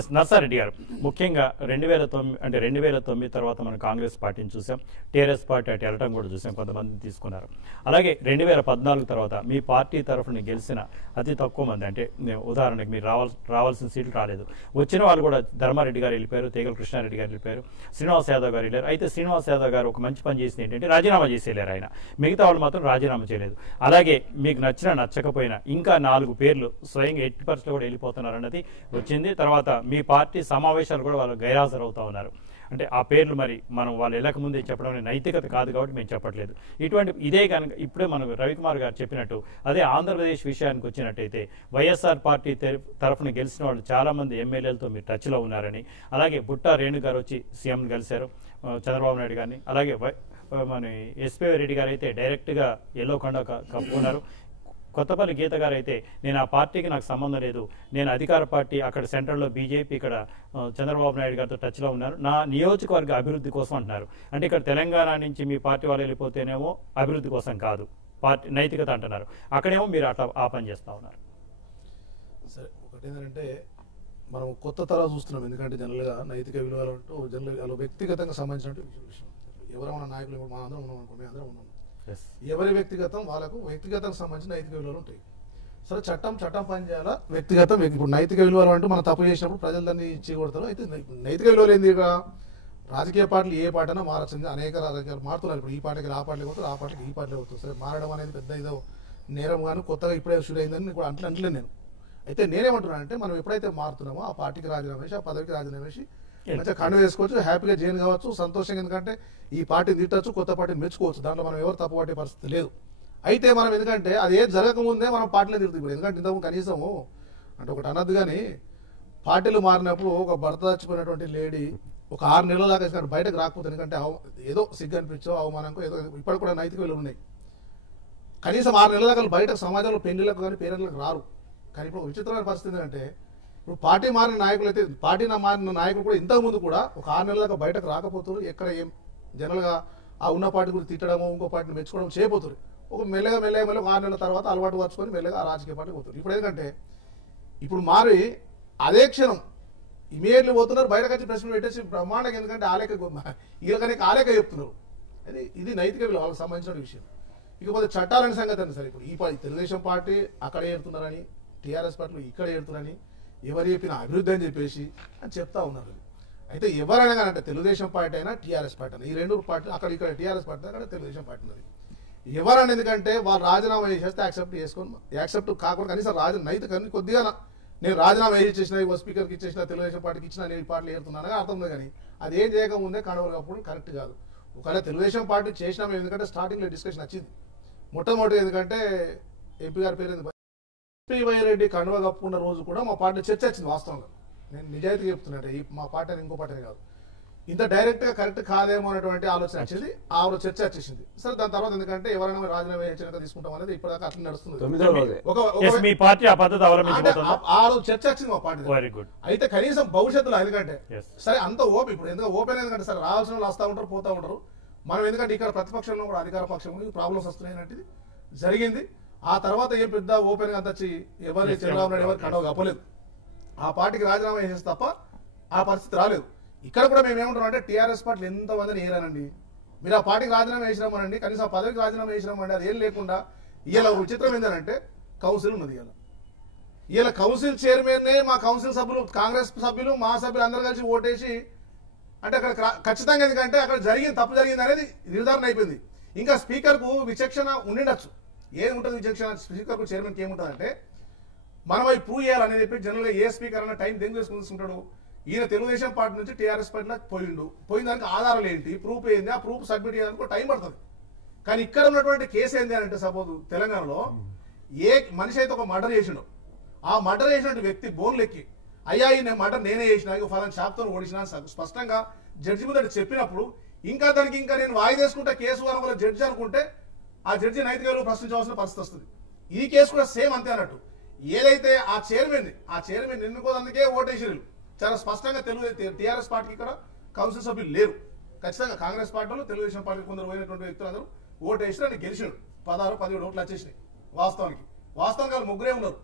నర్సారెడ్డి గారు ముఖ్యంగా 2009 అంటే 2009 తర్వాత మనం కాంగ్రెస్ పార్టీని చూసాం. టీఆర్ఎస్ పార్టీ అటు వెళ్ళటం కూడా చూసాం, కొంతమంది తీసుకున్నారు. అలాగే 2014 తర్వాత మీ పార్టీ తరఫున గెలిచిన అతి తక్కువ మంది, అంటే ఉదాహరణకి మీరు రావాల్సిన సీట్లు రాలేదు, వచ్చిన వాళ్ళు కూడా ధర్మారెడ్డి గారు వెళ్ళిపోయారు, తీగల కృష్ణారెడ్డి గారు వెళ్ళిపోయారు, శ్రీనివాస్ యాదవ్ గారు వెళ్ళారు. అయితే శ్రీనివాస్ యాదవ్ గారు ఒక మంచి పని చేసింది ఏంటంటే రాజీనామా చేసి వెళ్ళారు. ఆయన మిగతా వాళ్ళు మాత్రం రాజీనామా చేయలేదు. అలాగే మీకు నచ్చకపోయినా ఇంకా 4 పేర్లు స్వయంగా 80% కూడా వెళ్ళిపోతున్నారు అన్నది వచ్చింది. తర్వాత మీ పార్టీ సమావేశాలు కూడా వాళ్ళు గైరాజరు అవుతా ఉన్నారు. అంటే ఆ పేర్లు మరి మనం వాళ్ళు వెళ్ళక ముందే చెప్పడం నైతికత కాదు కాబట్టి మేము చెప్పట్లేదు. ఇదే కనుక ఇప్పుడే మనం రవికుమార్ గారు చెప్పినట్టు అదే ఆంధ్రప్రదేశ్ విషయానికి వచ్చినట్టయితే వైఎస్ఆర్ పార్టీ తరఫున గెలిచిన వాళ్ళు చాలా మంది ఎమ్మెల్యేలతో మీరు టచ్లో ఉన్నారని, అలాగే బుట్టా రేణు గారు వచ్చి సీఎం కలిశారు చంద్రబాబు నాయుడు గారిని, అలాగే మన ఎస్పీ రెడ్డి గారు అయితే డైరెక్ట్గా ఎల్లో కండ కప్పుకున్నారు. కొత్తపల్లి గీత గారు అయితే నేను ఆ పార్టీకి నాకు సంబంధం లేదు, నేను అధికార పార్టీ అక్కడ సెంట్రల్లో బీజేపీ, ఇక్కడ చంద్రబాబు నాయుడు గారితో టచ్లో ఉన్నారు, నా నియోజకవర్గ అభివృద్ధి కోసం అంటున్నారు. అంటే ఇక్కడ తెలంగాణ నుంచి మీ పార్టీ వాళ్ళు వెళ్ళిపోతేనేమో అభివృద్ధి కోసం కాదు, పార్టీ నైతికత అంటున్నారు. అక్కడేమో మీరు అట్లా ఆ పని చేస్తూ ఉన్నారు. సరే, ఒకటి ఏంటంటే మనం కొత్త తరం చూస్తున్నాం. ఎందుకంటే జనరల్గా నైతిక విలువలు అంటూ జనరల్ వ్యక్తిగతంగా సంబంధించిన విషయం. ఎవరైనా నాయకులు మా అందరం ఉన్నాం అనుకో, మేము అందరం ఉన్నాం, ఎవరి వ్యక్తిగతం వాళ్ళకు వ్యక్తిగతానికి సంబంధించిన నైతిక విలువలు ఉంటాయి. సరే, చట్టం పని చేయాలా, వ్యక్తిగతం ఇప్పుడు నైతిక విలువలు అంటూ మనం తప్పు చేసినప్పుడు ప్రజలు దాన్ని ఇచ్చేకొడతారు. అయితే నైతిక విలువలు ఏంది? ఇక రాజకీయ పార్టీలు ఏ పార్టీ అయినా మారచ్చింది, అనేక రాజకీయాలు మారుతున్నారు. ఇప్పుడు ఈ పార్టీకి ఆ పార్టీకి పోతారు, ఆ పార్టీకి ఈ పార్టీకి పోతారు. సరే, మారడం అనేది పెద్ద ఏదో నేరం కానీ కొత్తగా ఇప్పుడే షూర్ అయిందని కూడా అంటలేదు నేను. అయితే నేనేమంటున్నానంటే మనం ఎప్పుడైతే మారుతున్నామో ఆ పార్టీకి రాజీనామా వేసి, ఆ పదవికి రాజీనామా వేసి మంచిగా కండు వేసుకోవచ్చు, హ్యాపీగా జైన్ కావచ్చు, సంతోషంగా. ఎందుకంటే ఈ పార్టీని తిట్టచ్చు, కొత్త పార్టీని మెచ్చుకోవచ్చు, దాంట్లో మనం ఎవరు తప్పు పట్టే పరిస్థితి లేదు. అయితే మనం ఎందుకంటే అది ఏది జరగకముందే మనం పార్టీలో తిరుగుతుంది. ఎందుకంటే ఇంతకు కనీసము అంటే ఒకటి అనద్దు కానీ పార్టీలు మారినప్పుడు ఒక భర్త చచ్చిపోయినటువంటి లేడీ ఒక 6 నెలల దాకా బయటకు రాకపోతే, ఎందుకంటే ఏదో సిగ్గు అనిపించో అవమానంకో ఏదో ఇప్పటికి కూడా నైతిక విలువలు ఉన్నాయి. కనీసం 6 నెలల దాకా బయటకు సమాజంలో పెళ్లిలకు కానీ పేరెంట్లకు రారు. కానీ ఇప్పుడు విచిత్రమైన పరిస్థితి ఏంటంటే ఇప్పుడు పార్టీ మారిన నాయకులు అయితే, పార్టీ మారిన నాయకులు కూడా ఇంతకుముందు కూడా ఒక 6 నెలల దాకా బయటకు రాకపోతారు. ఎక్కడ ఏం జనరల్గా ఆ ఉన్న పార్టీ గురించి తిట్టడము, ఇంకో పార్టీని మెచ్చుకోవడం చేయబోతున్నారు. ఒక మెల్లగా మళ్ళీ ఒక 6 నెలల తర్వాత అలవాటు పరుచుకొని మెల్లగా ఆ రాజకీయ పార్టీ పోతారు. ఇప్పుడు ఎందుకంటే ఇప్పుడు మారి అదే క్షణం ఇమీడియట్లీ పోతున్నారు, బయటకు వచ్చి ప్రశ్న పెట్టేసి బ్రహ్మాండంగా, ఎందుకంటే వీళ్ళకనే ఆలేక చెప్తున్నారు. ఇది నైతిక విలువ వాళ్ళకి సంబంధించిన విషయం. ఇకపోతే చట్టాలని సంగతి అండి. సరే, ఇప్పుడు ఈ తెలుగుదేశం పార్టీ అక్కడే ఏడుతున్నారని, టీఆర్ఎస్ పార్టీలు ఇక్కడ ఏడుతున్నారని, ఎవరు చెప్పిన అభివృద్ధి అని చెప్పేసి అని చెప్తా ఉన్నారు. అయితే ఎవరైనా కానీ అంటే తెలుగుదేశం పార్టీ అయినా టీఆర్ఎస్ పార్టీ అయినా, ఈ 2 పార్టీ అక్కడ ఇక్కడ టీఆర్ఎస్ పార్టీ అక్కడ తెలుగుదేశం పార్టీ ఉన్నది. ఎవరని ఎందుకంటే వాళ్ళు రాజీనామా చేసేస్తే యాక్సెప్ట్ కాకుండా కనీసం నైతిక కొద్దిగా నేను రాజీనామా చేసేసిన, స్పీకర్కి ఇచ్చేసిన, తెలుగుదేశం పార్టీకి ఇచ్చిన, నేను ఈ పార్టీలు ఏడుతున్నానని అర్థం ఉంది. కానీ అది ఏం చేయకముందే కడవలు కప్పుడు కరెక్ట్ కాదు. ఒకవేళ తెలుగుదేశం పార్టీ చేసినా మేము ఎందుకంటే స్టార్టింగ్లో డిస్కషన్ వచ్చింది మొట్టమొదటి, ఎందుకంటే ఎంపీ గారి పేరు రెడ్డి కండువా కప్పుకున్న రోజు కూడా మా పార్టీ చర్చ వచ్చింది. వాస్తవంగా నేను నిజాయితీ చెప్తున్నట్టు మా పార్టీ అని ఇంకో పార్టీ కాదు, ఇంత డైరెక్ట్ గా కరెక్ట్ కాదేమో అనేటువంటి ఆలోచన వచ్చింది. ఆ రోజు చర్చ వచ్చేసింది. సరే, దాని తర్వాత ఎందుకంటే ఎవరైనా రాజీనామా చేసినాక తీసుకుంటాం అనేది ఇప్పటిదాకా అట్లా నడుస్తుంది. ఆ రోజు చర్చ వచ్చింది మా పార్టీ. అయితే కనీసం భవిష్యత్తులో ఎందుకంటే సరే అంత ఓపెన్, ఇప్పుడు ఎందుకంటే ఓపెన్ ఎందుకంటే సరే రావాల్సిన వాళ్ళు వస్తూ ఉంటారు, పోతూ ఉంటారు. మనం ఎందుకంటే ఇక్కడ ప్రతిపక్షంలో కూడా అధికార పక్షంలో ప్రాబ్లమ్స్ వస్తున్నాయి అనేది జరిగింది. ఆ తర్వాత ఏం పెద్ద ఓపెన్ గా వచ్చి ఎవరి చంద్రబాబు నాయుడు ఎవరు కండవ కప్పలేదు, ఆ పార్టీకి రాజీనామా చేసేసి తప్ప ఆ పరిస్థితి రాలేదు. ఇక్కడ కూడా మేము ఏమంటున్నాం అంటే టీఆర్ఎస్ పార్టీలు ఎంతమందిని ఏరానండి, మీరు ఆ పార్టీకి రాజీనామా చేసినామనండి, కనీసం ఆ పదవికి రాజీనామా చేసినామండి, అది ఏం లేకుండా ఇలా విచిత్రం ఏంటంటే కౌన్సిల్ ఉన్నది. ఇలా కౌన్సిల్ చైర్మన్నే మా కౌన్సిల్ సభ్యులు, కాంగ్రెస్ సభ్యులు, మా సభ్యులు అందరూ కలిసి ఓటేసి, అంటే అక్కడ ఖచ్చితంగా ఎందుకంటే అక్కడ తప్పు జరిగింది అనేది నిర్ధారణ అయిపోయింది. ఇంకా స్పీకర్ కు విచక్షణ ఉండిండొచ్చు. ఏది ఉంటుంది విచక్షణ స్పీకర్ కు, చైర్మన్కి ఏముంటుందంటే మనం అవి ప్రూవ్ చేయాలని చెప్పి జనరల్గా ఏ స్పీకర్ అన్న టైం దేని చేసుకుంటాడు. ఈయన తెలుగుదేశం పార్టీ నుంచి టీఆర్ఎస్ పార్టీలోకి పోయిన దానికి ఆధారాలు ఏంటి, ప్రూఫ్ ఏంటి, ఆ ప్రూఫ్ సబ్మిట్ చేయడానికి టైం పడుతుంది. కానీ ఇక్కడ ఉన్నటువంటి కేసు ఏంటి అంటే సపోజ్ తెలంగాణలో ఏ మనిషి అయితే ఒక మర్డర్ చేసిండో, ఆ మర్డర్ చేసినటువంటి వ్యక్తి బోన్లెక్కి అయ్యా ఈ మర్డర్ నేనే చేసిన, ఫలానా షాప్తో ఓడిసిన స్పష్టంగా జడ్జి ముందు చెప్పినప్పుడు ఇంకా దానికి ఇంకా నేను వాయిదేసుకుంటే కేసు అనుకున్న జడ్జి అనుకుంటే ఆ జడ్జి నైతిక విలువ ప్రశ్నించవలసిన పరిస్థితి వస్తుంది. ఈ కేసు కూడా సేమ్ అంతే అన్నట్టు. ఏదైతే ఆ చైర్మన్ ఎన్నుకోదందుకే ఓటేసిరు చాలా స్పష్టంగా టీఆర్ఎస్ పార్టీకి ఇక్కడ కౌన్సిల్ సభ్యులు లేరు. ఖచ్చితంగా కాంగ్రెస్ పార్టీలో తెలుగుదేశం పార్టీ కొందరు పోయినటువంటి వ్యక్తులందరూ ఓటేసి అని గెలిచాడు. 16-17 ఓట్లు వచ్చేసినాయి. వాస్తవానికి వాళ్ళు ముగ్గురే ఉన్నారు.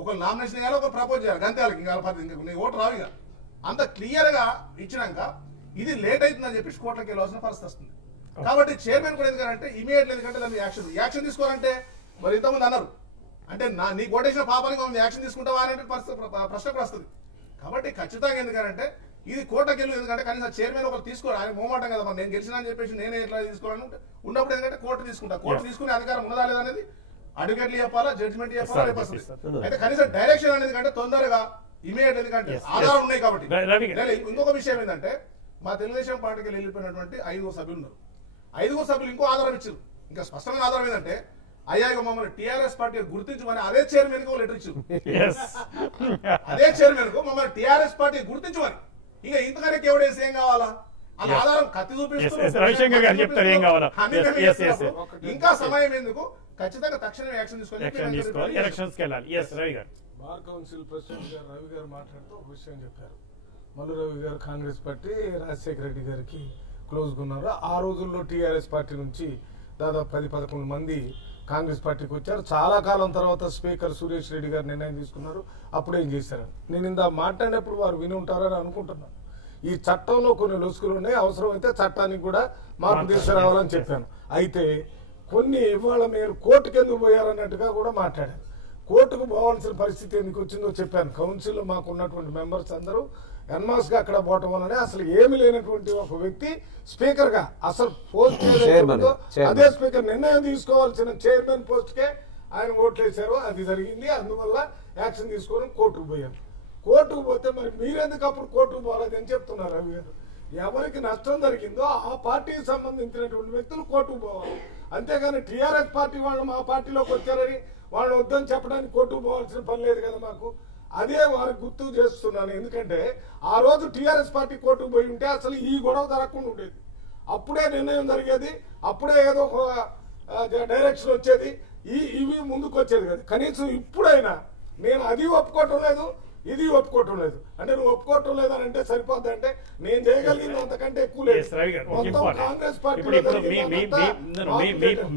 ఒక నామినేషన్ చేయాలి, ఒక ప్రపోజ్ చేయాలి, అంతే. వాళ్ళకి ఇంకా ఓటు రావు. ఇక అంత క్లియర్ గా ఇచ్చినాక ఇది లేట్ అవుతుందని చెప్పి కోర్టులకు వెళ్ళాల్సిన పరిస్థితి వస్తుంది. కాబట్టి చైర్మన్ కూడా ఎందుకంటే ఇమీడియట్ ఎందుకంటే దాన్ని యాక్షన్ తీసుకోవాలంటే మరి ఇంతకుముందు అన్నారు అంటే నీ కోటేసిన పాపానికి మనం యాక్షన్ తీసుకుంటావా అనే ప్రశ్న కూడా వస్తుంది. కాబట్టి ఖచ్చితంగా ఎందుకంటే ఇది కోర్టుకి వెళ్ళి ఎందుకంటే కనీసం చైర్మన్ ఒకరు తీసుకోవాలి, ఆయన మోమాటం కదా మరి నేను గెలిచినా అని చెప్పేసి నేనే ఎట్లా తీసుకోవాలని ఉన్నప్పుడు ఎందుకంటే కోర్టు తీసుకుంటా, కోర్టు తీసుకునే అధికారం ఉన్నదా లేదా అనేది అడ్వకేట్లు చెప్పాలా, జడ్జిమెంట్ చెప్పాలా రేపు వస్తుంది. అయితే కనీసం డైరెక్షన్ అనేది కంటే తొందరగా ఇమీడియట్ ఎందుకంటే ఆధారం ఉన్నాయి కాబట్టి. ఇంకొక విషయం ఏంటంటే మా తెలుగుదేశం పార్టీకి వెళ్ళిపోయినటువంటి 5 సభ్యులు ఉన్నారు. 5 సభ్యులు ఇంకో ఆధారం ఇచ్చారు. ఇంకా స్పష్టమైన ఆధారం ఏంటంటే అయ్యా మమ్మల్ని టీఆర్ఎస్ పార్టీ గుర్తించమని అదే చైర్మన్ కు లెటర్ ఇచ్చారు. అదే చైర్మన్ కు మమ్మల్ని టీఆర్ఎస్ పార్టీ గుర్తించమని. ఇంకా ఇంతకన్నా ఎవడేసి ఏం కావాలా? అలా ఆధారం కత్తి చూపిస్తున్నారు. ఇంకా సమయం ఎందుకు? ఖచ్చితంగా తక్షణమే యాక్షన్ తీసుకోవాలి. బార్ కౌన్సిల్ ప్రెసిడెంట్ గారు రవి గారు మాట్లాడుతూ ఒక విషయం చెప్పారు. మల్లు రవి గారు కాంగ్రెస్ పార్టీ రాజశేఖర రెడ్డి గారికి క్లోజ్గా ఉన్నారు. ఆ రోజుల్లో టీఆర్ఎస్ పార్టీ నుంచి దాదాపు 10-11 మంది కాంగ్రెస్ పార్టీకి వచ్చారు. చాలా కాలం తర్వాత స్పీకర్ సురేష్ రెడ్డి గారు నిర్ణయం తీసుకున్నారు. అప్పుడేం చేశారు? నేను ఇందా మాట్లాడినప్పుడు వారు విని ఉంటారని అనుకుంటున్నాను. ఈ చట్టంలో కొన్ని లొసుకులు ఉన్నాయి, అవసరమైతే చట్టానికి కూడా మార్పు తీసుకురావాలని చెప్పాను. అయితే కొన్ని ఇవాళ మీరు కోర్టుకు ఎందుకు పోయారన్నట్టుగా కూడా మాట్లాడారు. కోర్టుకు పోవాల్సిన పరిస్థితి ఎందుకు వచ్చిందో చెప్పాను. కౌన్సిల్లో మాకు ఉన్నటువంటి మెంబర్స్ అందరూ ఎన్మాస్ గా అక్కడ పోవటం వల్లనే అసలు ఏమి లేనటువంటి ఒక వ్యక్తి స్పీకర్ గా అసలు పోస్ట్ అదే స్పీకర్ నిర్ణయం తీసుకోవాల్సిన చైర్మన్ పోస్ట్ కే ఆయన ఓట్లేశారు. అది జరిగింది. అందువల్ల యాక్షన్ తీసుకొని కోర్టుకు పోయారు. కోర్టుకు పోతే మరి మీరెందుకు అప్పుడు కోర్టుకు పోలేదని చెప్తున్నారు రవి గారు. ఎవరికి నష్టం జరిగిందో ఆ పార్టీకి సంబంధించినటువంటి వ్యక్తులు కోర్టుకు పోవాలి. అంతేగాని టీఆర్ఎస్ పార్టీ వాళ్ళు మా పార్టీలోకి వచ్చారని వాళ్ళు వద్దని చెప్పడానికి కోర్టుకు పోవాల్సిన పని లేదు కదా మాకు. అదే వారికి గుర్తు చేస్తున్నాను. ఎందుకంటే ఆ రోజు టీఆర్ఎస్ పార్టీ కోర్టుకు పోయి ఉంటే అసలు ఈ గొడవ జరగకుండా ఉండేది. అప్పుడే నిర్ణయం జరిగేది, అప్పుడే ఏదో ఒక డైరెక్షన్ వచ్చేది, ఇవి ముందుకు వచ్చేది కదా. కనీసం ఇప్పుడైనా నేను అది ఒప్పుకోవటం లేదు, ఇది ఒప్పుకోవటం లేదు అంటే నువ్వు ఒప్పుకోవటం లేదని అంటే సరిపోద్ది అంటే నేను చేయగలిగింది అంతకంటే ఎక్కువ లేదు. కాంగ్రెస్ పార్టీ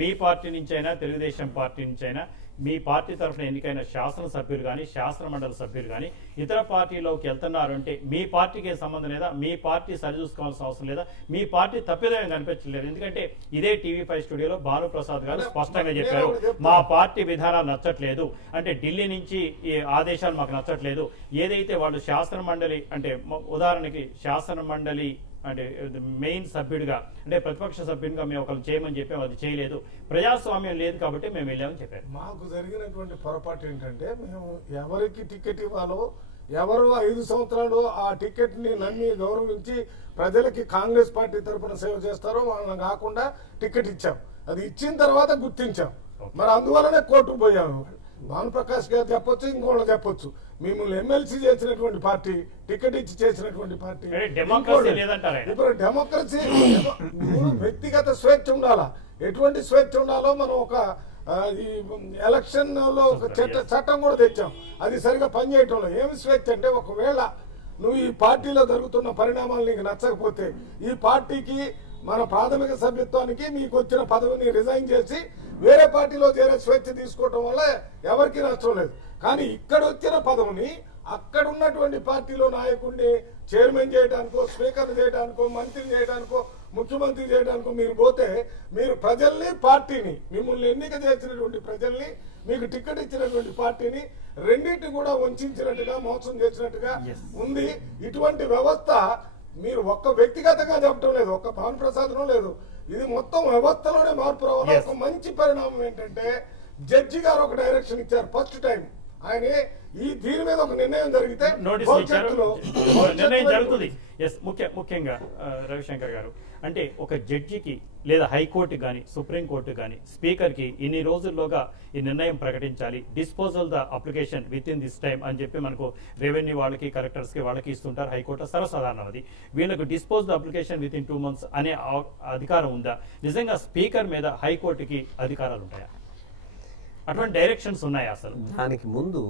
మీ పార్టీ నుంచి అయినా తెలుగుదేశం పార్టీ నుంచి అయినా మీ పార్టీ తరఫున ఎన్నికైన శాసనసభ్యులు కానీ శాసన మండలి సభ్యులు కానీ ఇతర పార్టీలోకి వెళ్తున్నారు అంటే మీ పార్టీకి సంబంధం లేదా, మీ పార్టీ సరిచూసుకోవాల్సిన అవసరం లేదా, మీ పార్టీ తప్పిదం కనిపించలేదు. ఎందుకంటే ఇదే TV5 స్టూడియోలో భానుప్రసాద్ గారు స్పష్టంగా చెప్పారు, మా పార్టీ విధానాలు నచ్చట్లేదు అంటే ఢిల్లీ నుంచి ఈ ఆదేశాలు మాకు నచ్చట్లేదు. ఏదైతే వాళ్ళు శాసన మండలి అంటే ఉదాహరణకి శాసన మండలి అంటే మెయిన్ సభ్యుడిగా అంటే ప్రతిపక్ష సభ్యుడిగా మేము ఒకరు చేయమని చెప్పాము, అది చేయలేదు, ప్రజాస్వామ్యం లేదు కాబట్టి మేము వెళ్ళామని చెప్పారు. మాకు జరిగినటువంటి పొరపాటు ఏంటంటే మేము ఎవరికి టికెట్ ఇవ్వాలో, ఎవరు 5 సంవత్సరాలు ఆ టికెట్ ని నమ్మి గౌరవించి ప్రజలకి కాంగ్రెస్ పార్టీ తరఫున సేవ చేస్తారో వాళ్ళని కాకుండా టికెట్ ఇచ్చాం. అది ఇచ్చిన తర్వాత గుర్తించాం. మరి అందువల్లనే కోర్టుకు పోయాము. భానుప్రకాష్ గారు చెప్పొచ్చు, ఇంకోళ్ళు చెప్పొచ్చు. మిమ్మల్ని ఎమ్మెల్సీ చేసినటువంటి పార్టీ, టికెట్ ఇచ్చి చేసినటువంటి పార్టీ. ఇప్పుడు డెమోక్రసీ వ్యక్తిగత స్వేచ్ఛ ఉండాలా? ఎటువంటి స్వేచ్ఛ ఉండాలో మనం ఒక ఎలక్షన్ లో ఒక చట్టం కూడా తెచ్చాం. అది సరిగా పనిచేయటంలో ఏమి స్వేచ్ఛ అంటే ఒకవేళ నువ్వు ఈ పార్టీలో జరుగుతున్న పరిణామాలు నీకు నచ్చకపోతే ఈ పార్టీకి మన ప్రాథమిక సభ్యత్వానికి మీకు వచ్చిన పదవిని రిజైన్ చేసి వేరే పార్టీలో చేరే స్వేచ్ఛ తీసుకోవటం వల్ల ఎవరికి నష్టం లేదు. కానీ ఇక్కడ వచ్చిన పదవిని అక్కడ ఉన్నటువంటి పార్టీలో నాయకుడిని చైర్మన్ చేయడానికో, స్పీకర్ చేయడానికో, మంత్రి చేయడానికో, ముఖ్యమంత్రి చేయడానికో మీరు పోతే మీరు ప్రజల్ని, పార్టీని, మిమ్మల్ని ఎన్నిక చేసినటువంటి ప్రజల్ని, మీకు టికెట్ ఇచ్చినటువంటి పార్టీని రెండింటిని కూడా వంచినట్టుగా, మోసం చేసినట్టుగా ఉంది. ఇటువంటి వ్యవస్థ మీరు ఒక్క వ్యక్తిగతంగా చెప్పడం లేదు, ఒక్క భానుప్రసాద్లో లేదు, ఇది మొత్తం వ్యవస్థలోనే మార్పు రావాలి. ఒక మంచి పరిణామం ఏంటంటే జడ్జి గారు ఒక డైరెక్షన్ ఇచ్చారు. ఫస్ట్ టైం ఆయన దీని మీద ఒక నిర్ణయం జరిగితే నిర్ణయం జరుగుతుంది. ముఖ్యంగా రవిశంకర్ గారు అంటే ఒక జడ్జికి లేదా హైకోర్టు కానీ సుప్రీంకోర్టు కానీ స్పీకర్ కి ఇన్ని రోజుల్లోగా ఈ నిర్ణయం ప్రకటించాలి, disposal the application with in this time అని చెప్పి మనకు రెవెన్యూ వాళ్ళకి, కలెక్టర్స్ కి వాళ్ళకి ఇస్తుంటారు. హైకోర్టు సర్వసాధారణం అది. వీళ్ళకు dispose the application with in 2 months అనే అధికారం ఉందా? నిజంగా స్పీకర్ మీద హైకోర్టుకి అధికారాలు ఉంటాయా? అటువంటి డైరెక్షన్స్ ఉన్నాయా? అసలు దానికి ముందు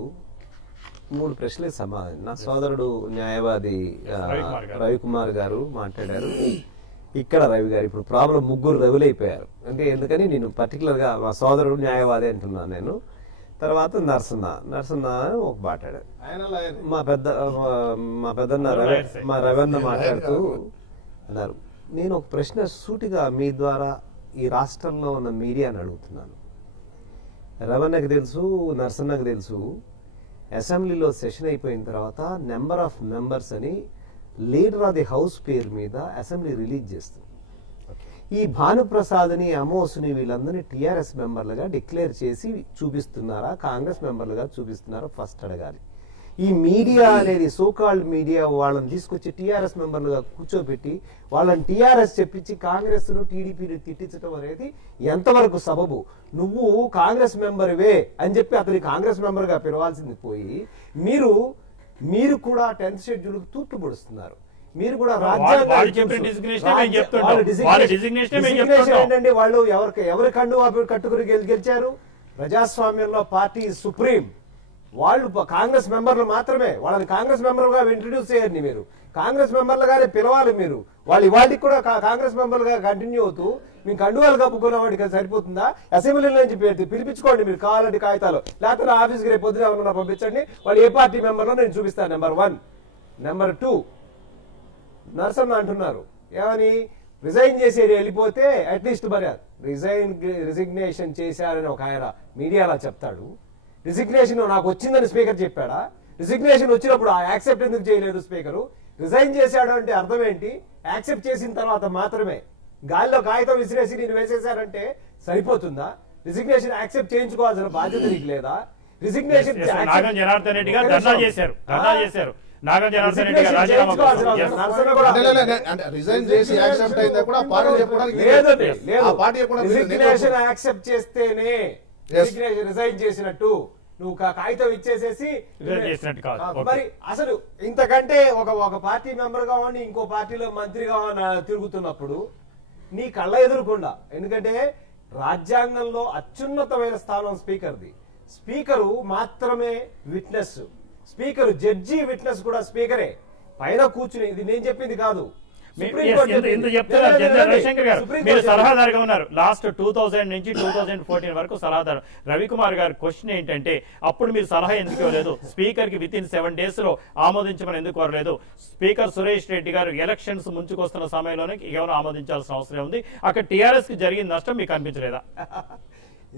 3 ప్రశ్నలకు సమాధానం నా సోదరుడు న్యాయవాది రవికుమార్ గారు మాట్లాడారు. ఇక్కడ రవి గారు ఇప్పుడు ప్రాబ్లం 3 రవిలైపోయారు అంటే ఎందుకని నేను పర్టికులర్ గా మా సోదరుడు న్యాయవాది అంటున్నాను. నేను తర్వాత నరసన్న ఒక మాట్లాడారు. ఆయన లాయర్. మా పెద్దన్న మా రవణ మాట్లాడుతూ అన్నారు, నేను ఒక ప్రశ్న సూటిగా మీ ద్వారా ఈ రాష్ట్రంలో ఉన్న మీడియాని అడుగుతున్నాను. రవణకి తెలుసు, నరసన్నకు తెలుసు, అసెంబ్లీలో సెషన్ అయిపోయిన తర్వాత నెంబర్ ఆఫ్ మెంబర్స్ అని లీడర్ ఆఫ్ ది హౌస్ పేరు మీద అసెంబ్లీ రిలీజ్ చేస్తుంది. ఈ భానుప్రసాద్ని, అమోస్ని వీళ్ళందరినీ టీఆర్ఎస్ మెంబర్లుగా డిక్లేర్ చేసి చూపిస్తున్నారా, కాంగ్రెస్ మెంబర్లుగా చూపిస్తున్నారా ఫస్ట్ అడగాలి. ఈ మీడియా అనేది సోకాల్డ్ మీడియా వాళ్ళని తీసుకొచ్చి టీఆర్ఎస్ మెంబర్లుగా కూర్చోబెట్టి వాళ్ళని టీఆర్ఎస్ చెప్పించి కాంగ్రెస్ ను టీడీపీని తిట్టించడం అనేది ఎంతవరకు సబబు? నువ్వు కాంగ్రెస్ మెంబర్వే అని చెప్పి అతని కాంగ్రెస్ మెంబర్ గా పిలవాల్సింది పోయి మీరు కూడా 10th షెడ్యూల్ తూట్లు పొడుస్తున్నారు. మీరు కూడా ఏంటంటే వాళ్ళు ఎవరి కండు కట్టుకుని గెలిచారు? ప్రజాస్వామ్యంలో పార్టీ సుప్రీం. వాళ్ళు కాంగ్రెస్ మెంబర్లు మాత్రమే. వాళ్ళని కాంగ్రెస్ మెంబర్గా ఇంట్రడ్యూస్ చేయండి. మీరు కాంగ్రెస్ మెంబర్లుగానే పిలవాలి. మీరు వాళ్ళకి కూడా కాంగ్రెస్ మెంబర్లుగా కంటిన్యూ అవుతూ మీకు కండువాలు కప్పుకున్న వాడికి సరిపోతుందా? అసెంబ్లీ నుంచి పిలిపించుకోండి మీరు కావాలంటే కాగితాలు, లేకపోతే నా ఆఫీస్కి రేపు పొద్దున ఏమన్నా పంపించండి. వాళ్ళు ఏ పార్టీ మెంబర్లో నేను చూపిస్తాను. నెంబర్ 1. నెంబర్ 2, నరసన్న అంటున్నారు ఏమని, రిజైన్ చేసేది వెళ్ళిపోతే అట్లీస్ట్ మరి రిజిగ్నేషన్ చేశారని ఒక ఆయన మీడియాలో చెప్తాడు. రిజిగ్నేషన్ నాకు వచ్చిందని స్పీకర్ చెప్పాడా? రిజిగ్నేషన్ వచ్చినప్పుడు యాక్సెప్ట్ ఎందుకు చేయలేదు స్పీకరు? రిజైన్ చేశాడు అంటే అర్థం ఏంటి? యాక్సెప్ట్ చేసిన తర్వాత మాత్రమే. గాలిలో కాగితం విసిరేసి నేను వేసేశారంటే సరిపోతుందా? రిజిగ్నేషన్ యాక్సెప్ట్ చేయించుకోవాల్సిన బాధ్యత నీకు లేదా? రిజిగ్నేషన్ జనార్దన్ రెడ్డి గారు ధర్నా చేశారు. రిజిగ్నేషన్ యాక్సెప్ట్ చేస్తేనే రిజైన్ చేసినట్టు. నువ్వు కాగితం ఇచ్చేసేసి మరి అసలు ఇంతకంటే ఒక పార్టీ మెంబర్ కావాలి, ఇంకో పార్టీలో మంత్రి కావాలని తిరుగుతున్నప్పుడు నీ కళ్ళ ఎదురుకుండా. ఎందుకంటే రాజ్యాంగంలో అత్యున్నతమైన స్థానం స్పీకర్ది. స్పీకరు మాత్రమే విట్నెస్. స్పీకర్ జడ్జి విట్నెస్ కూడా స్పీకరే. పైన కూర్చుని ఇది నేను చెప్పింది కాదు. మీరు సలహాదారుగా ఉన్నారు లాస్ట్ 2000 నుంచి 2014 వరకు సలహాదారు. రవికుమార్ గారి క్వశ్చన్ ఏంటంటే, అప్పుడు మీరు సలహా ఎందుకు ఇవ్వలేదు? స్పీకర్ కి వితిన్ 7 days లో ఆమోదించమని ఎందుకు కోరలేదు? స్పీకర్ సురేష్ రెడ్డి గారు ఎలక్షన్స్ ముంచుకొస్తున్న సమయంలోనే కేవలం ఆమోదించాల్సిన అవసరం ఉంది. అక్కడ టీఆర్ఎస్ కి జరిగిన నష్టం మీకు అనిపించలేదా?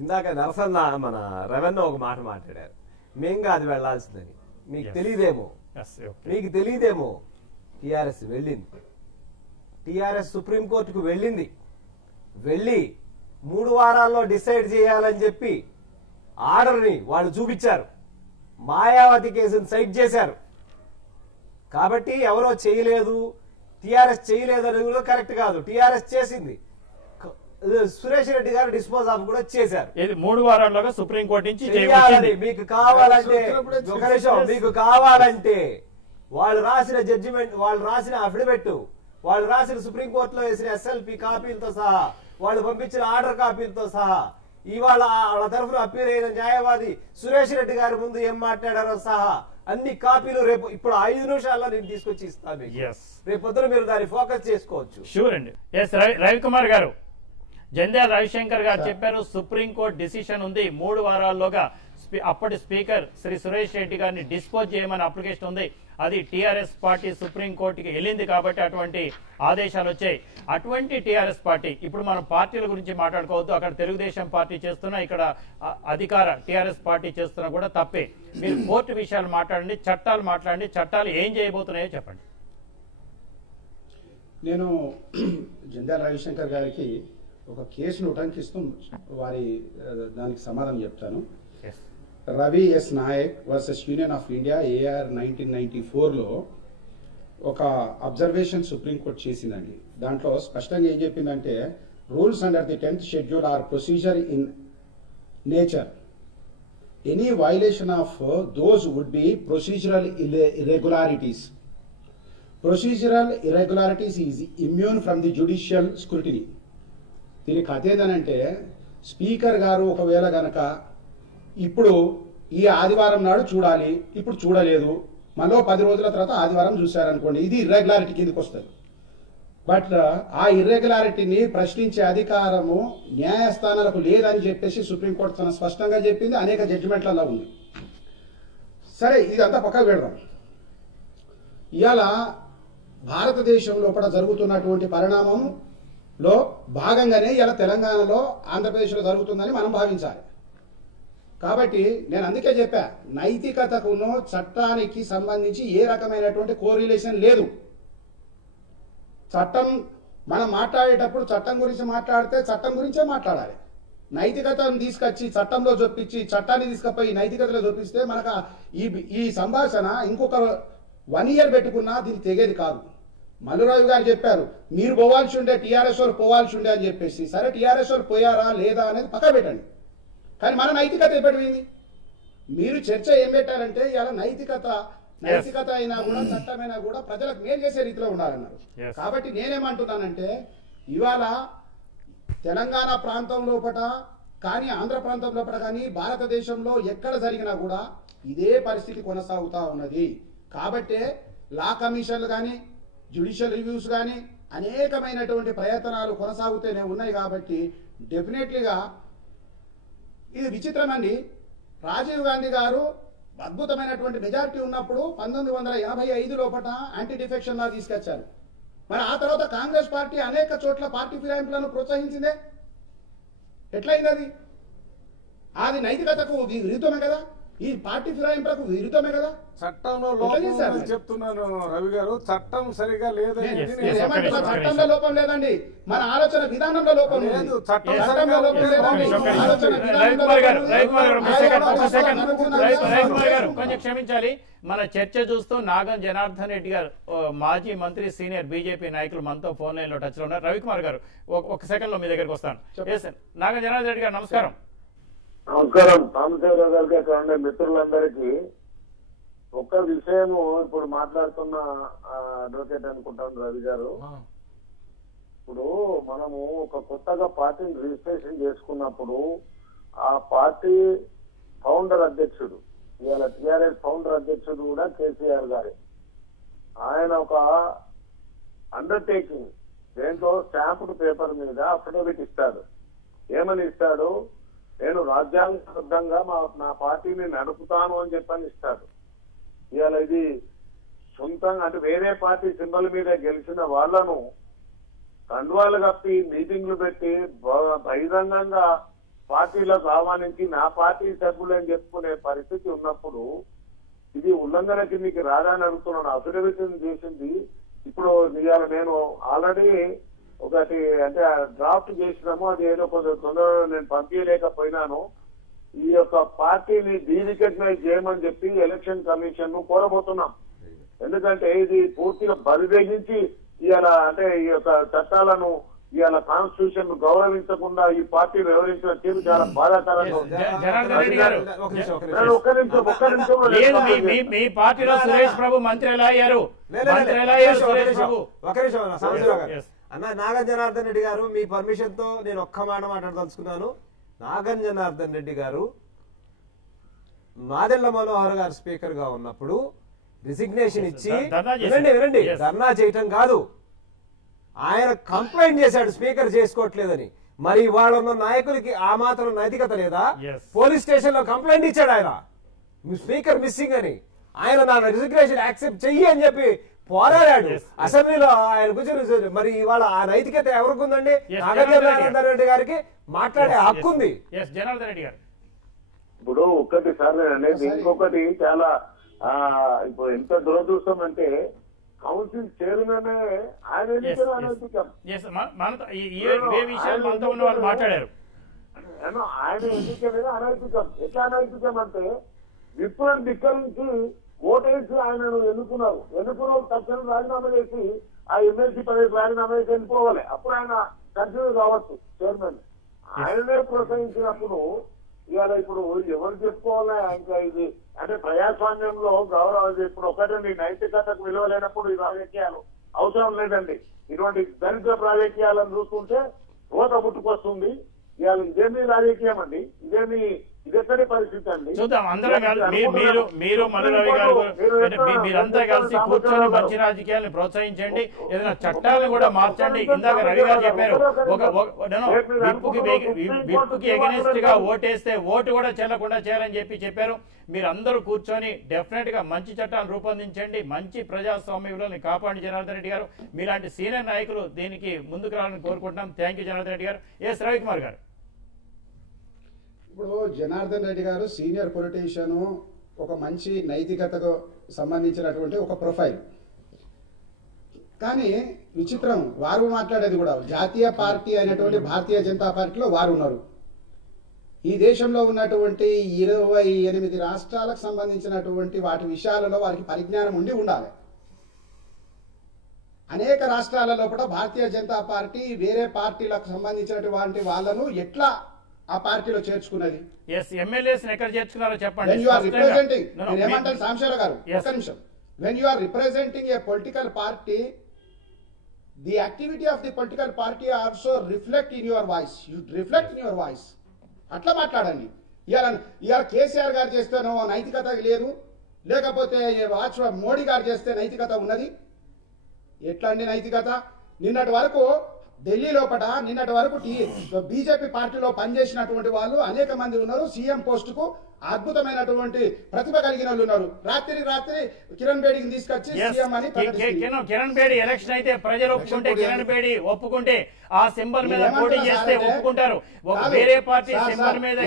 ఇందాక నరసన్న మన రవణ ఒక మాట మాట్లాడారు, మేంగా అది వెళ్లాల్సిందని. మీకు తెలియదేమో టీఆర్ఎస్ వెళ్ళింది. టీఆర్ఎస్ సుప్రీంకోర్టుకు వెళ్ళి 3 వారాల్లో డిసైడ్ చేయాలని చెప్పి ఆర్డర్ని వాళ్ళు చూపించారు. మాయావతి కేసును సైట్ చేశారు. కాబట్టి ఎవరో చేయలేదు, టీఆర్ఎస్ చేయలేదు అనేది కూడా కరెక్ట్ కాదు. టీఆర్ఎస్ చేసింది. సురేష్ రెడ్డి గారు డిస్పోజ్ ఆఫ్ కూడా చేశారు. 3 వారాల్లోగా సుప్రీంకోర్టు నుంచి మీకు కావాలంటే ఒక నిమిషం, మీకు కావాలంటే వాళ్ళు రాసిన జడ్జిమెంట్, వాళ్ళు రాసిన అఫిడవిట్, వాళ్ళు రాసిన సుప్రీంకోర్టులో వేసిన ఎస్ఎల్పి కాపీలతో సహా, వాళ్ళు పంపించిన ఆర్డర్ కాపీలతో సహా, ఇవాళ వాళ్ళ తరఫున అప్పీల్ అయిన న్యాయవాది సురేష్ రెడ్డి గారి ముందు ఏం మాట్లాడారో సహా అన్ని కాపీలు రేపు ఇప్పుడు 5 నిమిషాల్లో నేను తీసుకొచ్చి ఇస్తాను. రేపు పొద్దున మీరు దాన్ని ఫోకస్ చేసుకోవచ్చు. షూర్ అండి. రవికుమార్ గారు, జంధ్యాల రవిశంకర్ గారు చెప్పారు సుప్రీంకోర్టు డిసిషన్ ఉంది, 3 వారాల్లోగా అప్పటి స్పీకర్ శ్రీ సురేష్ రెడ్డి గారిని డిస్పోజ్ చేయమని అప్లికేషన్ ఉంది. అది టీఆర్ఎస్ పార్టీ సుప్రీంకోర్టుకి వెళ్ళింది కాబట్టి అటువంటి ఆదేశాలు వచ్చాయి. అటువంటి టీఆర్ఎస్ పార్టీ, ఇప్పుడు మనం పార్టీల గురించి మాట్లాడుకోవద్దు, అక్కడ తెలుగుదేశం పార్టీ చేస్తున్నా, ఇక్కడ అధికార టీఆర్ఎస్ పార్టీ చేస్తున్నా కూడా తప్పే. మీరు కోర్టు విషయాలు మాట్లాడండి, చట్టాలు మాట్లాడండి, చట్టాలు ఏం చేయబోతున్నాయో చెప్పండి. నేను జంధ్యాల రవిశంకర్ గారికి ఒక కేసును ఉటంకిస్తూ వారి దానికి సమాధానం చెప్తాను. Ravi S Naik versus union of India AR 1994లో ఒక అబ్జర్వేషన్ సుప్రీంకోర్టు చేసిందండి. దాంట్లో స్పష్టంగా ఏం చెప్పిందంటే, rules under the 10th schedule are procedure in nature. Any violation of those would be procedural irregularities. Procedural irregularities is immune from the judicial scrutiny. దీని కథ ఏదనంటే, speaker గారు ఒకవేళ గనక ఇప్పుడు ఈ ఆదివారం నాడు చూడాలి, ఇప్పుడు చూడలేదు, మళ్ళీ 10 రోజుల తర్వాత ఆదివారం చూశారనుకోండి, ఇది ఇర్రెగ్యులారిటీ కిందకి వస్తుంది. బట్ ఆ ఇర్రెగ్యులారిటీని ప్రశ్నించే అధికారము న్యాయస్థానాలకు లేదని చెప్పేసి సుప్రీంకోర్టు చాలా స్పష్టంగా చెప్పింది, అనేక జడ్జిమెంట్లలో ఉంది. సరే, ఇదంతా పక్కకు పెడదాం. ఇవాళ భారతదేశం లోపల జరుగుతున్నటువంటి పరిణామంలో భాగంగానే ఇలా తెలంగాణలో ఆంధ్రప్రదేశ్లో జరుగుతుందని మనం భావించాలి. కాబట్టి నేను అందుకే చెప్పా, నైతికతకును చట్టానికి సంబంధించి ఏ రకమైనటువంటి కోరిలేషన్ లేదు. చట్టం మనం మాట్లాడేటప్పుడు చట్టం గురించి మాట్లాడితే చట్టం గురించే మాట్లాడాలి. నైతికతను తీసుకొచ్చి చట్టంలో చొప్పించి చట్టాన్ని తీసుకుపోయి నైతికతలో చొప్పిస్తే మనకు ఈ సంభాషణ ఇంకొక 1 year పెట్టుకున్నా దీనికి తెగేది కాదు. మల్లురావు గారు చెప్పారు, మీరు పోవాల్సి ఉండే, టీఆర్ఎస్ వాళ్ళు పోవాల్సి ఉండే అని చెప్పేసి. సరే, టీఆర్ఎస్ వాళ్ళు పోయారా లేదా అనేది పక్క పెట్టండి, కానీ మన నైతికత ఎప్పటిపోయింది? మీరు చర్చ ఏం పెట్టారంటే ఇలా నైతికత అయినా కూడా చట్టమైనా కూడా ప్రజలకు మేలు చేసే రీతిలో ఉండాలన్నారు. కాబట్టి నేనేమంటున్నానంటే, ఇవాళ తెలంగాణ ప్రాంతం లోపల కానీ ఆంధ్ర ప్రాంతం లోపల కానీ భారతదేశంలో ఎక్కడ జరిగినా కూడా ఇదే పరిస్థితి కొనసాగుతా ఉన్నది. కాబట్టే లా కమిషన్లు కానీ జ్యుడిషియల్ రివ్యూస్ కానీ అనేకమైనటువంటి ప్రయత్నాలు కొనసాగుతూనే ఉన్నాయి. కాబట్టి డెఫినెట్లీగా ఇది విచిత్రమండి. రాజీవ్ గాంధీ గారు అద్భుతమైనటువంటి మెజారిటీ ఉన్నప్పుడు 1985 లోపల యాంటీ డిఫెక్షన్ లా తీసుకొచ్చారు. మరి ఆ తర్వాత కాంగ్రెస్ పార్టీ అనేక చోట్ల పార్టీ ఫిరాయింపులను ప్రోత్సహించిందే. ఎట్లయింది? అది నైతికతకు విరుద్ధమే కదా, ఈ పార్టీ ఫిరాయింపులకు విరుద్ధమే కదా. చట్టంలో లోపం చెప్తున్నాను రవి గారు, చట్టం సరిగా లేదని. చట్టంలో లోపం లేదండి, మన ఆలోచన విధానంలో లోపం లేదు. చట్టంలో లోపం లేదండి, ఆలోచన కొంచెం క్షమించాలి. మన చర్చ చూస్తూ నాగం జనార్దన్ రెడ్డి గారు, మాజీ మంత్రి, సీనియర్ బీజేపీ నాయకులు మనతో ఫోన్ లైన్ లో టచ్ లో ఉన్నారు. రవికుమార్ గారు, ఒక సెకండ్ లో మీ దగ్గరికి వస్తాను. నాగం జనార్దన్ రెడ్డి గారు నమస్కారం. నమస్కారం. సాంబశివరావు గారికి, అక్కడ ఉండే మిత్రులందరికీ ఒక్క విషయము ఇప్పుడు మాట్లాడుతున్న అడ్వకేట్ అనుకుంటాను రవి గారు. ఇప్పుడు మనము ఒక కొత్తగా పార్టీని రిజిస్ట్రేషన్ చేసుకున్నప్పుడు ఆ పార్టీ ఫౌండర్ అధ్యక్షుడు, ఇవాళ టిఆర్ఎస్ ఫౌండర్ అధ్యక్షుడు కూడా కేసీఆర్ గారే. ఆయన ఒక అండర్టేకింగ్, దేంట్లో స్టాంప్డ్ పేపర్ మీద అఫిడవిట్ ఇస్తాడు. ఏమని ఇస్తాడు? నేను రాజ్యాంగబద్ధంగా నా పార్టీని నడుపుతాను అని చెప్పని ఇస్తాడు. ఇవాళ ఇది సొంతంగా అంటే వేరే పార్టీ సింబల్ మీద గెలిచిన వాళ్లను కండువాలు కప్పి మీటింగ్లు పెట్టి బహిరంగంగా పార్టీలకు ఆహ్వానించి నా పార్టీ సభ్యులు అని చెప్పుకునే పరిస్థితి ఉన్నప్పుడు ఇది ఉల్లంఘన కిందికి రాదని అడుగుతున్నాను. అఫిడవిట్ చేసింది ఇప్పుడు ఇవాళ నేను ఆల్రెడీ ఒకటి అంటే డ్రాఫ్ట్ చేసినాము, అది ఏదో కొంచెం తొందరగా నేను పంపించలేకపోయినాను. ఈ యొక్క పార్టీని డీరికగ్నైజ్ చేయమని చెప్పి ఎలక్షన్ కమిషన్ ను కోరబోతున్నాం. ఎందుకంటే ఇది పూర్తిగా బరిదెగించి ఇవాళ అంటే ఈ యొక్క చట్టాలను ఇవాళ కాన్స్టిట్యూషన్ ను గౌరవించకుండా ఈ పార్టీ వ్యవహరించిన తీరు చాలా బాధాకరంగా ఉంది. ఒక్క నిమిషం. మీ పార్టీలో సురేష్ ప్రభు మంత్రి ఎలా అయ్యారు? అన్న నాగం జనార్దన్ రెడ్డి గారు, మీ పర్మిషన్ తో నేను ఒక్క మాట మాట్లాడదలుచుకున్నాను. నాగం జనార్దన్ రెడ్డి గారు నాదెళ్ల మనోహర్ గారు స్పీకర్ గా ఉన్నప్పుడు రిజిగ్నేషన్ ఇచ్చి వినండి ధర్నా చేయటం కాదు, ఆయన కంప్లైంట్ చేశాడు స్పీకర్ చేసుకోవట్లేదని. మరి వాళ్ళ ఉన్న నాయకులకి ఆ మాత్రం నైతికత లేదా? పోలీస్ స్టేషన్ లో కంప్లైంట్ ఇచ్చాడు ఆయన, స్పీకర్ మిస్సింగ్ అని. ఆయన నా రిజిగ్నేషన్ యాక్సెప్ట్ చెయ్యి అని చెప్పి పోరాడాడు అసెంబ్లీలో. ఆయన కూర్చొని మరి ఇవాళ ఆ నైతికత ఎవరికి ఉందండి? నాగం జనార్దన్ రెడ్డి గారికి మాట్లాడే హక్కు ఉంది. జనార్దన్ రెడ్డి గారు ఇప్పుడు ఒక్కటి సార్ అనేది, ఇంకొకటి చాలా ఇప్పుడు ఎంత దురదృష్టం అంటే కౌన్సిల్ చైర్మన్ ఆయన అనైతికం. మాట్లాడారు ఆయన ఎన్నికలేదు అనైతికం. ఎట్లా అనైతికం అంటే విప్లవం దిక్కల నుంచి ఓటేసి ఆయనను ఎన్నుకున్నారు. ఎన్నుకున్న తక్షణం రాజీనామా చేసి ఆ ఎమ్మెల్సీ పదవికి రాజీనామా చేసి వెళ్ళిపోవాలి. అప్పుడు ఆయన కంటిన్యూ కావచ్చు చైర్మన్. ఆయననే ప్రోత్సహించినప్పుడు ఇవాళ ఇప్పుడు ఎవరు చెప్పుకోవాలా? ఇంకా ఇది అంటే ప్రజాస్వామ్యంలో గౌరవం. ఇప్పుడు ఒకటండి, నైతికతకు విలువ లేనప్పుడు ఈ రాజకీయాలు అవసరం లేదండి. ఇటువంటి దరిద్ర రాజకీయాలను చూస్తుంటే రోత పుట్టుకొస్తుంది. ఇవాళ ఇదేమి రాజకీయం అండి, ఇదేమి ఇది ఎక్కడి పరిస్థితి అండి? చూద్దాం అందరం మీరు మల్లురవి గారు మీరంతా కలిసి కూర్చొని మంచి రాజకీయాలను ప్రోత్సహించండి, ఏదైనా చట్టాలను కూడా మార్చండి. ఇందాక రవి గారు చెప్పారు విప్పుకి ఎగనెస్ట్ గా ఓటేస్తే ఓటు కూడా చెల్లకుండా చేయాలని చెప్పారు. మీరందరూ కూర్చొని డెఫినెట్ గా మంచి చట్టాలను రూపొందించండి, మంచి ప్రజాస్వామ్య విలువలను కాపాడి జనార్దన్ రెడ్డి గారు. మీలాంటి సీనియర్ నాయకులు దీనికి ముందుకు రావాలని కోరుకుంటున్నాం. థ్యాంక్ యూ జనార్దన్ రెడ్డి గారు. ఎస్ రవికుమార్ గారు. ఇప్పుడు జనార్దన్ రెడ్డి గారు సీనియర్ పొలిటీషియన్, ఒక మంచి నైతికతకు సంబంధించినటువంటి ఒక ప్రొఫైల్. కానీ విచిత్రం, వారు మాట్లాడేది కూడా జాతీయ పార్టీ అయినటువంటి భారతీయ జనతా పార్టీలో వారు ఉన్నారు. ఈ దేశంలో ఉన్నటువంటి 28 రాష్ట్రాలకు సంబంధించినటువంటి వాటి విషయాలలో వారికి పరిజ్ఞానం ఉండాలి. అనేక రాష్ట్రాలలో కూడా భారతీయ జనతా పార్టీ వేరే పార్టీలకు సంబంధించినటువంటి వాళ్ళను ఎట్లా ఆ పార్టీలో చేర్చుకున్నది? ఎమ్మెల్యేస్ ఎక్కడ చేర్చుకున్నారో చెప్పండి. When you are representing, నేనేమంటాను Sambasivarao గారు, ఒక్క నిమిషం. When you are representing a political party, the activity of the political party also reflect in your voice. You reflect in your voice. అట్లా మాట్లాడండి. ఇవాళ కేసీఆర్ గారు చేస్తేనో నైతికత లేదు, లేకపోతే మోడీ గారు చేస్తే నైతికత ఉన్నది. ఎట్లా అండి నైతికత? నిన్నటి వరకు ఢిల్లీ లోపల బీజేపీ పార్టీలో పనిచేసినటువంటి వాళ్ళు అనేక మంది ఉన్నారు. సీఎం పోస్టుకు అద్భుతమైనటువంటి ప్రతిభ కలిగిన వాళ్ళు ఉన్నారు. రాత్రి కిరణ్ బేడిని తీసుకొచ్చి సీఎం అని కిరణ్ బేడి ఎలక్షన్ అయితే ప్రజలు ఒప్పుకుంటే, కిరణ్ బేడి ఒప్పుకుంటే ఆ సింబల్ మీద పోటీ చేస్తే ఒప్పుకుంటారు. వేరే పార్టీ సింబల్ మీద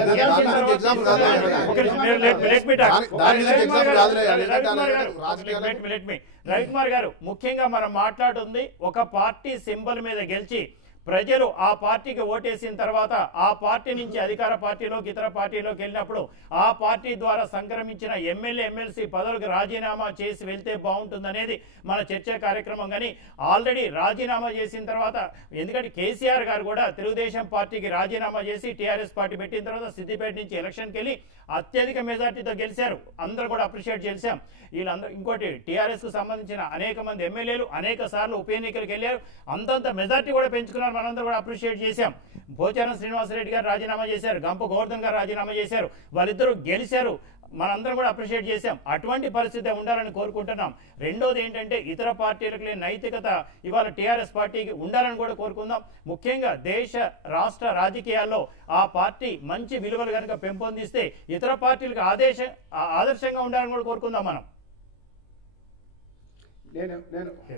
రవికుమార్ గారు, ముఖ్యంగా మనం మాట్లాడుతుంది ఒక పార్టీ సింబల్ మీద గెలిచి ప్రజలు ఆ పార్టీకి ఓటేసిన తర్వాత ఆ పార్టీ నుంచి అధికార పార్టీలోకి ఇతర పార్టీలోకి వెళ్ళినప్పుడు ఆ పార్టీ ద్వారా సంక్రమించిన ఎమ్మెల్యే ఎమ్మెల్సీ పదవులకు రాజీనామా చేసి వెళ్తే బాగుంటుందనేది మన చర్చా కార్యక్రమం. కానీ ఆల్రెడీ రాజీనామా చేసిన తర్వాత, ఎందుకంటే కేసీఆర్ గారు కూడా తెలుగుదేశం పార్టీకి రాజీనామా చేసి టీఆర్ఎస్ పార్టీ పెట్టిన తర్వాత సిద్దిపేట నుంచి ఎలక్షన్కి వెళ్ళి అత్యధిక మెజార్టీతో గెలిచారు. అందరూ కూడా అప్రిషియేట్ చేశాం. వీళ్ళందరూ ఇంకోటి టీఆర్ఎస్ కు సంబంధించిన అనేక మంది ఎమ్మెల్యేలు అనేక సార్లు ఉప ఎన్నికలకు వెళ్ళారు. అంతంత మెజార్టీ కూడా పెంచుకున్నారు. మనందరూ కూడా అప్రిషియేట్ చేశాం. పోచారం శ్రీనివాసరెడ్డి గారు రాజీనామా చేశారు, గంప గోవర్ధన్ గారు రాజీనామా చేశారు, వాళ్ళిద్దరూ గెలిచారు. మనందరం కూడా అప్రిషియేట్ చేశాం. అటువంటి పరిస్థితి ఉండాలని కోరుకుంటున్నాం. రెండోది ఏంటంటే ఇతర పార్టీలకు లేని నైతికత ఇవాళ టీఆర్ఎస్ పార్టీకి ఉండాలని కూడా కోరుకుందాం. ముఖ్యంగా దేశ రాష్ట్ర రాజకీయాల్లో ఆ పార్టీ మంచి విలువలు కనుక పెంపొందిస్తే ఇతర పార్టీలకు ఆదర్శంగా ఉండాలని కూడా కోరుకుందాం మనం.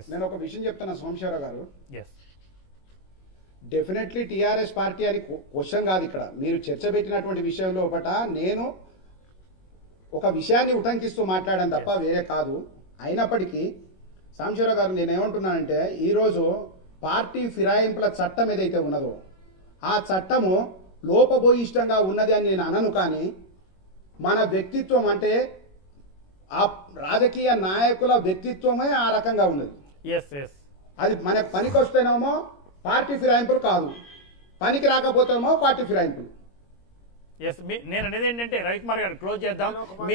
నేను ఒక విషయం చెప్తున్నా సోమశేఖర్ గారు, డెఫినెట్లీ టీఆర్ఎస్ పార్టీ అని క్వశ్చన్ కాదు ఇక్కడ. మీరు చర్చ పెట్టినటువంటి విషయంలో నేను ఒక విషయాన్ని ఉటంకిస్తూ మాట్లాడాను తప్ప వేరే కాదు. అయినప్పటికీ సాంబశివరావు గారు, నేనేమంటున్నానంటే ఈరోజు పార్టీ ఫిరాయింపుల చట్టం ఏదైతే ఉన్నదో ఆ చట్టము లోపభూయిష్టంగా ఉన్నది అని నేను అనను. కానీ మన వ్యక్తిత్వం అంటే ఆ రాజకీయ నాయకుల వ్యక్తిత్వమే ఆ రకంగా ఉన్నది. అది మన పనికి వస్తేనేమో పార్టీ ఫిరాయింపులు కాదు, పనికి రాకపోతేనేమో పార్టీ ఫిరాయింపులు. నేను అనేది ఏంటంటే రవికుమార్ గారు క్లోజ్ చేద్దాం. మీ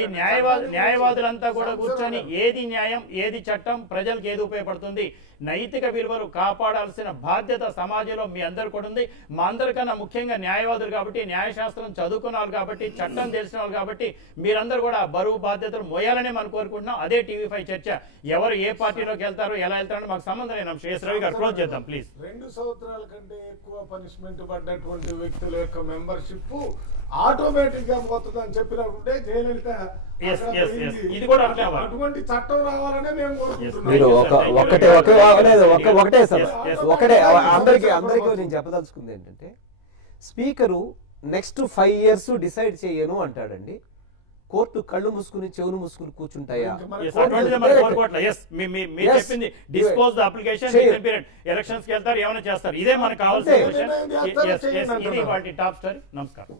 న్యాయవాదులంతా కూడా కూర్చొని ఏది న్యాయం ఏది చట్టం ప్రజలకు ఏది ఉపయోగపడుతుంది, నైతిక విలువలు కాపాడాల్సిన బాధ్యత సమాజంలో మీ అందరు కూడా ఉంది. మా అందరికన్నా ముఖ్యంగా న్యాయవాదులు కాబట్టి, న్యాయశాస్త్రం చదువుకున్న వాళ్ళు కాబట్టి, చట్టం తెలిసిన వాళ్ళు కాబట్టి మీరందరూ కూడా బరువు బాధ్యతలు మోయాలనే మనం కోరుకుంటున్నాం. అదే టీవీ5 చర్చ. ఎవరు ఏ పార్టీలోకి వెళ్తారో ఎలా వెళ్తారో మాకు సంబంధం లేని అంశం. రవి గారు క్లోజ్ చేద్దాం ప్లీజ్. 2 సంవత్సరాల కంటే ఎక్కువ పనిష్మెంట్ పడ్డటువంటి వ్యక్తుల యొక్క మెంబర్షిప్ ఆటోమేటిక్ గా పోతుందని చెప్పినప్పుడే జయలలిత ఇది కూడా అటువంటి చట్టం రావాలనే మేము ఒకటే సార్, ఒకటే అందరికీ నేను చెప్పదలుచుకుంది ఏంటంటే, స్పీకరు నెక్స్ట్ 5 years డిసైడ్ చేయను అంటాడండి. కోర్టు కళ్ళు మూసుకుని చెవులు మూసుకుని కూర్చుంటాయా? ఎలక్షన్స్ కి వెళ్తారు, ఏమైనా చేస్తారు. ఇదే మనకు కావాల్సిన. ఇది వాటి టాప్ స్టోరీ. నమస్కారం.